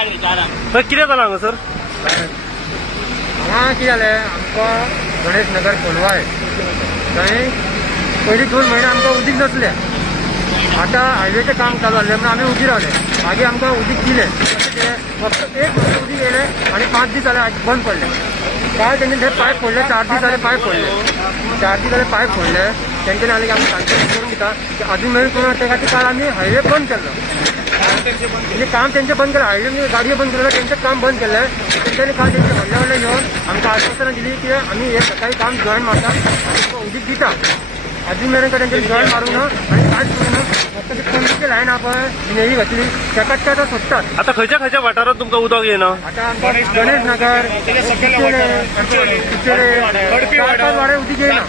कितें जालां हांगा सर? हांगा कितें जालें, आमकां गणेश नगर कोलवाय थंय पयलीं 2 म्हयने आमकां उदीक नसलें. आतां हायवेचें काम चालू जाल्लें म्हणून आमी उबी रावले. मागीर आमकां उदीक दिलें. फक्त 1 म्हयनो उदीक येयलें आनी 5 दीस जाले बंद पडलें. काय तेंच्यानी थंय पायप फोडले, 4 दीस जाले पायप फोडले. 4 दीस जाले पायप फोडले. तेंच्यानी आनी आमी सांगता करून दिता की अजून मेरेन करून त्या खातीर काल आमी हायवे बंद केल्लो. म्हणजे काम तेंचें बंद केलें, हायवे गाडयो बंद केल्लो, तेंचें काम बंद केलें. तेंच्यांनी काल तेंचे व्हडले व्हडले येवन आमकां आश्वासनां दिली की आमी हे सकाळी काम जॉयन मारता आनी उदीक दिता. अजून मेरेन तेंच्यांनी जॉयन मारूंक ना आनी कांयच करूंक ना. फक्त ती पंचायती लायन आपण नेही घातली तेकाच ते आतां सोदतात. आता खंयच्या वाठारांत तुमकां उदक येना? आता आमकां गणेश नगर, वाडे उदीक येयना.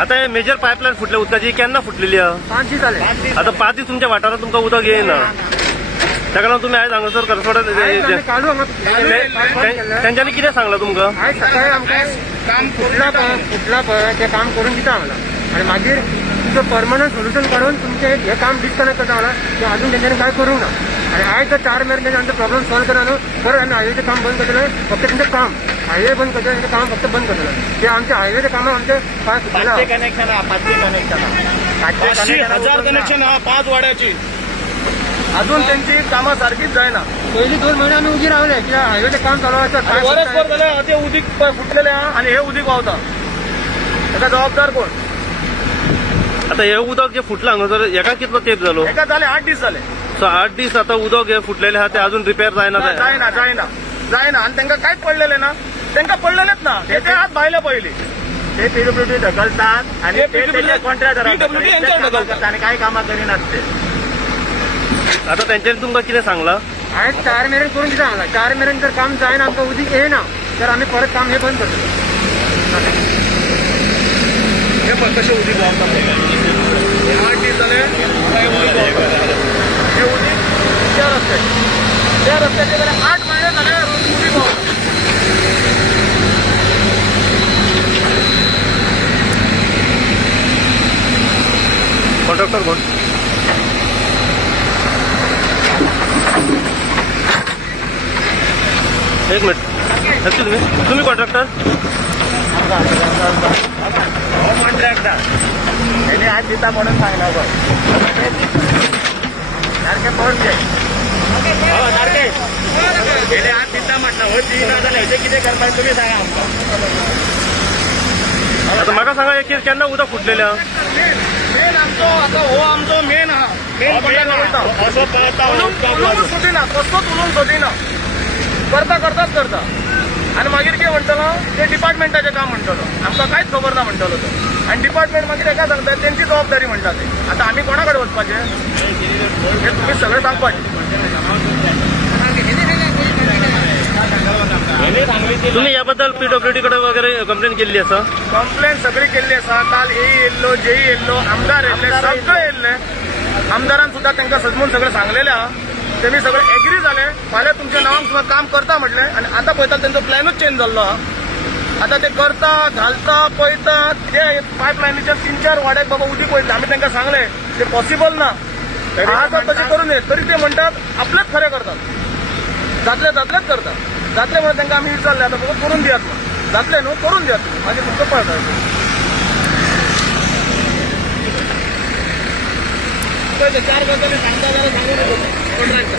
आता हे मेजर पायपलायन फुटल्या उदकाची केन्ना फुटलेली आहा? 5 दीस जाले. आता 5 दीस तुमच्या वाठारांत तुमकां उदक येयना. ताका लागून तुमी आयज हांगासर करसवाड्यात काढू तेंच्यांनी कितें सांगलां तुमकां? आयज सकाळी आमकां काम फुटला पळय तें काम करून दिता आमकां आनी मागीर तुमचं परमनंट सोल्युशन काडून तुमचें हे काम डिस्कनेक्ट करता म्हणा ते अजून तेंच्यांनी काय करूंक ना. आनी आयज जर 4 मेरेन आमचो प्रॉब्लेम सॉल्व केला न्हू परत आमी हायवेचें काम बंद करतले. फक्त तेंचें काम हायवे बंद करतले, तेंचें काम फक्त बंद करतले. ते आमच्या हायवेच्या कामां आमचे 5 कनेक्शन 5,000 कनेक्शन 5 वाड्याची अजून त्यांची कामां सारखीच जायना. पयलीं 2 म्हयने आमी उबी रावले कित्याक हायवेचें काम चालू आसा. वरसभर जाल्यार ते उदीक फुटलेले आहा आनी हे उदीक व्हांवता. ताका जबाबदार कोण? आता हे उदक जे फुटलां हांगासर हेका कितलो तेंप जालो? एका जाले 8 दीस जाले. सो 8 दीस आता उदक हे फुटलेले आहा ते अजून रिपेअर जायना. जायना आनी तांकां कांयच पडलेले ना. तांकां पडलेलेच ना. ते आज भायले पयली ते पीडब्ल्यूडी ढकलतात आणि कॉन्ट्रॅक्टर आणि काही कामां करिनात ते. आता तेंच्यांनी तुमकां कितें सांगलां? आयज 4 मेरेन करून दिता हांगा. 4 मेरेन जर काम जायना आमकां उदीक येयना तर आमी परत काम हे बंद करतले. हे पण कशें उदीक व्हांवता 8 दीस जाले हे उदीक त्या रस्त्याचे जाल्यार 8 महिने जाले उदीक व्हांवता. कॉन्ट्रॅक्टर कोण? एक मिनिट, एक्सक्यूज मी, तुम्ही कॉन्ट्रॅक्टर? कॉन्ट्रॅक्टर त्यांनी आज दिता म्हणून सांगला बघ सारखे पळून घे सारखे गेले आज दिता म्हटलं हो ती ना जाल्यार हेचे कितें करपाक तुम्ही सांगा आमकां. आता म्हाका सांगा एक केन्ना उदक फुटलेलें आहा? मेन आमचो आता हो आमचो मेन आहा. मेन उलोवंक सोदिना, कसोच उलोवंक सोदिना. करताच करता आनी मागीर कितें म्हणटलो ते डिपार्टमेंटाचें काम म्हणटलो. आमकां कांयच खबर ना म्हणटलो तो. आनी डिपार्टमेंट मागीर एका सांगता तेंची जबाबदारी म्हणटा ते. आतां आमी कोणा कडेन वचपाचें हे तुमी सगळें सांगपाचें. तुम्ही याबद्दल पीडब्ल्यूडी कडे वगैरे कंप्लेन केल्ली आसा? कंप्लेन सगळी केल्ली आसा. काल येयल्लो जेई येयल्लो आमदार येयल्ले सगळे येयल्ले. आमदारान सुद्दां तांकां सजमून सगळें सांगलेलें आहा. तेमी सगळे एग्री जाले फाल्यां तुमच्या नांवान सुद्दां काम करता म्हटलें. आनी आतां पळयता तेंचो प्लॅनूच चेंज जाल्लो आहा. आतां ते करता घालता पळयता ते पायपलायनीच्या 3-4 वाड्याक बाबा उदीक वयतलें. आमी तांकां सांगलें ते पॉसिबल ना आतां तशें करून येत. तरी ते म्हणटात आपलेच खरें करतात. जातलेच करतात. जातले म्हणून तांकां आमी विचारलें आतां बाबा करून दियात म्हणून. जातलें न्हू करून दियात तुमी मागीर तुमकां पळयता. पळय 4 गजाली सांगता जाल्यार सांगून कॉन्ट्रॅक्टर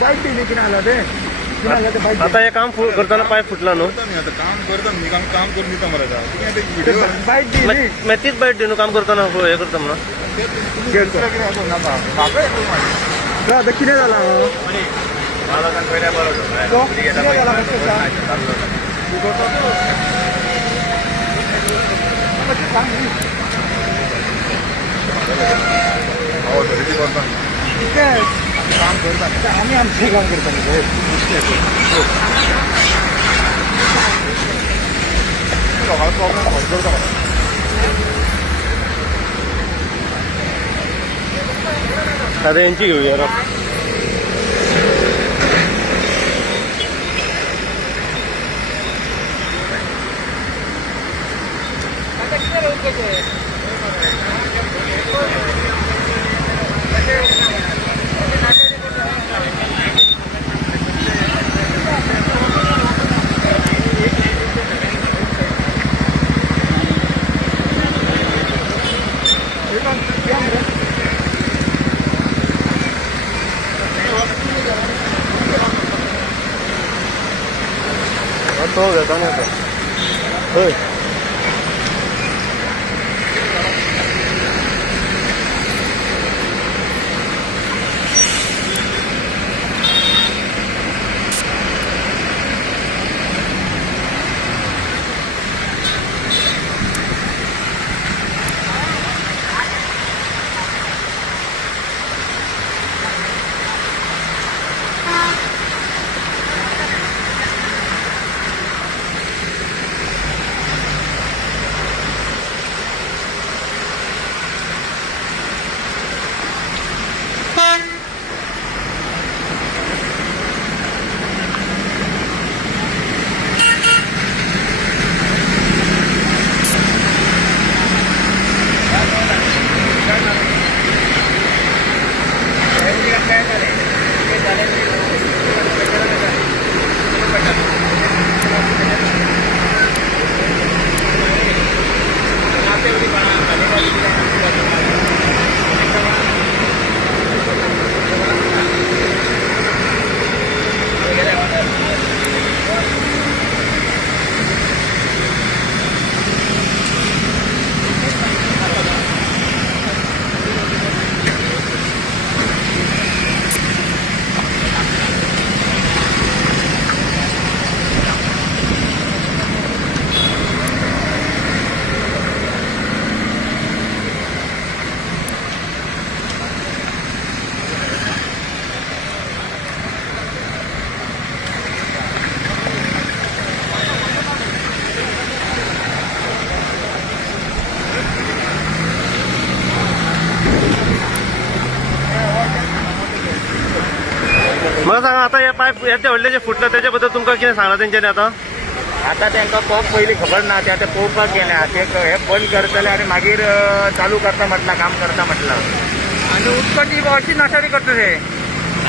बाईक दिली की नाही ते आता हे काम करताना पाय फुटला न्हू आता काम करता मी काम करून दिता मला व्हिडिओ बाईक दिली मागीर तीच बायट दिनू काम करताना हे करता म्हणून आता कितें जाला पहिल्या काम करता आम्ही आमचे काम करता आता यांची घेऊया रा तो घेता नाही आता होय मला सांगा आता या पाईप याच्या व्हडले जे फुटलं त्याच्याबद्दल तुमका किती सांगला त्यांच्यानी आता आता त्यांना पॉप पहिली खबर ना ते आता पळोवपाक गेल्या ते हे बंद करतले आणि मागीर चालू करता म्हटलं काम करता म्हटलं आणि उत्पत्ती अशी नाशाडी करतो ते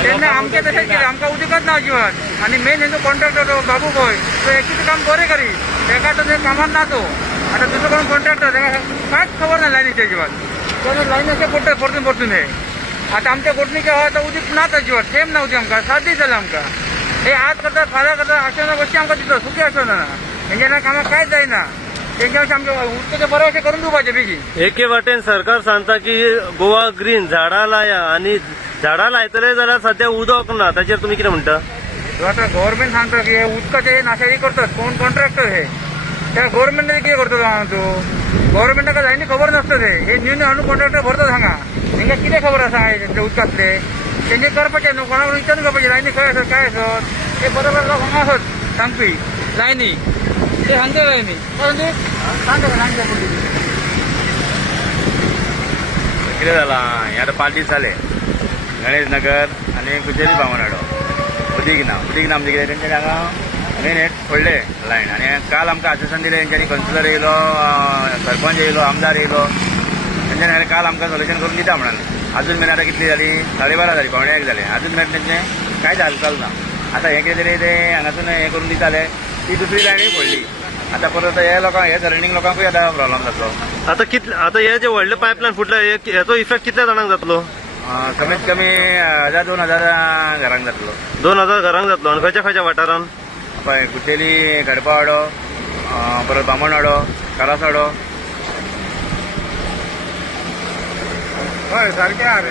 त्यांनी आमचे तसेच केले आमका उदकच ना अजिबात आणि मेन हेंचो कॉन्ट्रॅक्टर बाबू बोय तो एकच काम बरे करी तेका तर ते कामात ना तो आता दुसरं कोण कॉन्ट्रॅक्टर तेका कांयच खबर नाही लाईनीची अजिबात त्याने लाईन असे पडटं परतून परतून हे आता आमच्या गोठणीच्या हवा तर उदीक नाच अजिबात सेम नव्हती आमकां 7 दीस जाले आमकां हे आज करतात फाल्यां करतात अशा गोष्टी आमकां दिसतात सुखी आसना तेंच्या कामाक कांयच जायना तेंच्या आमच्या उदकाचे बरे अशें करून दिवपाचे बेगीन एके वाटेन सरकार सांगता की गोवा ग्रीन झाडां लाया आणि झाडां लायतले जाल्यार सध्या उदक ना ताचेर तुमी कितें म्हणटा आता गव्हर्नमेंट सांगता की हे उदकाचे नाशाडी करतात कोण कॉन्ट्रॅक्टर हे त्या गव्हर्नमेंटाने कितें करतो तूं गव्हर्नमेंटाक जायनी खबर नसतं हे न्यू न्यू अनु कॉन्ट्रॅक्टर भरतात हांगा तेंका कितें खबर आसा ते उदकातले तेंचे करपाचें न्हू कोणाक विचारून घेवपाचें लायनी खंय आसत काय आसत ते बरोबर लोक हांगा आसत सांगपी लायनी ते सांगते लायनी सांगता कितें जालां हे आतां 5 दीस जाले गणेश नगर आनी कुचेली भावनाडो उदीक ना म्हणजे कितें तेंच्यांनी हांगा मेन हें फोडले लायन आनी काल आमकां आश्वासन दिलें तेंच्यांनी कन्सिलर येयलो सरपंच येयलो आमदार येयलो तेंच्यांनी काल आमकां सोल्युशन करून दिता म्हणाले अजून मेरेन आतां कितली जाली 12:30 जाली 1:45 जाले अजून मेरेन तेंचें कांयच हालचाल ना आतां हें कितें तरी ते हांगासून हें करून दिताले ती दुसरी लायनूय फोडली आता परत हे लोकांक हे रनिंग लोकांकूय आता प्रॉब्लेम जातलो आता हे जे व्हडले पायपलायन फुटले हेचो इफेक्ट कितल्या जाणांक जातलो कमीत कमी 1000-2000 घरांक जातलो 2000 घरांक जातलो. आणि खंयच्या खंयच्या वाठारान? पळय कुचेली, गडपावाडो, परत बामणवाडो, कारासाडो. हय सारकें आहा रे.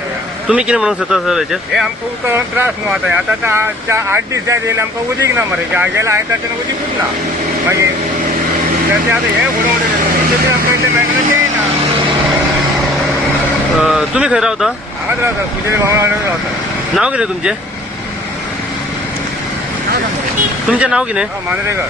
तुम्ही कितें म्हणूंक सोदता सर हेचेर? हे आमकां उदक त्रास न्हू आतां. आतां 8 दीस जाय येयले आमकां उदीक ना मरे. गेल्या आयतार तेन्ना उदीकूच ना. मागीर तें आतां हें उडोवन उडयलें आमकां इथे मेळटलें तेंय ना. तुम्ही खंय रावता? हांगाच रावता कुचेली बामणवाड्यात रावता. नाव कितें तुमचें? तुमचें नाव कितें? मांद्रेकर.